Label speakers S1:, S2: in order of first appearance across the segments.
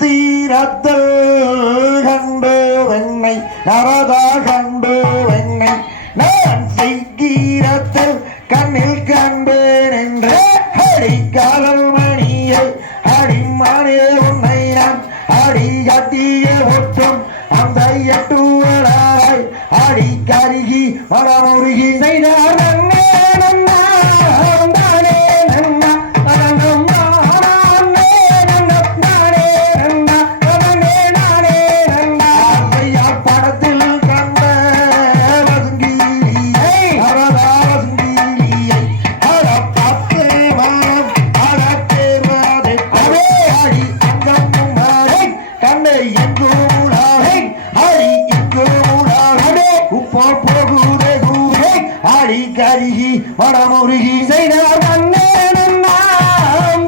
S1: தீரத்தல் கண்டு வெண்ணை நரதா கண்டு வெண்ணை நான் செய்கீரத்தில் கண்ணில் கண்டேன் என்று அடிக்காதல் மணியை அடிமானே உன்னை நான் அடி கட்டிய ஒட்டும். அந்த எட்டுவராய் அடி கருகி மனமுருகி செய்தார் கடி கருகி மனமுருகி செய்தார் நன்னே நன்னா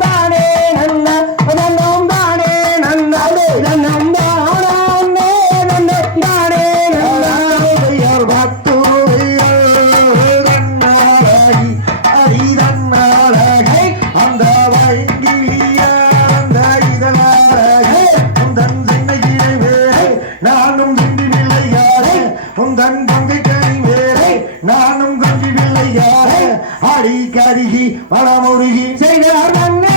S1: தானே நன்னா நன்னம் தானே நன்னா நன்னம் தானே நன்னா தானே நன்னா பத்து அந்த அந்த நானும் திண்டிவில்லை யாரே உந்தன் பங்கை கனி நானும் கஞ்சிவில்லை யாரே. அடி கருகி மனமுருகி செய்தார் நன்னே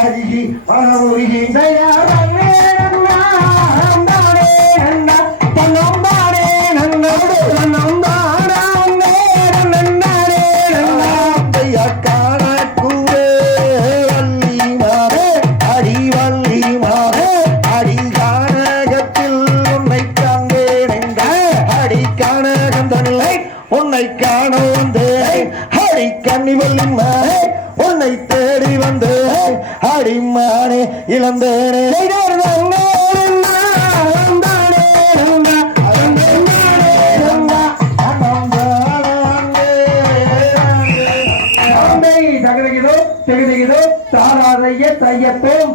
S1: அடி கருகி மனமுருகி தன்னை உன்னை காண வந்தேன் ஹரி கண்ணி வள்ளி உன்னை தேடி வந்தேன் ஹரி மானே இழந்தேனே செய்தார் நன்னே
S2: தாராதைய தையப்போம்.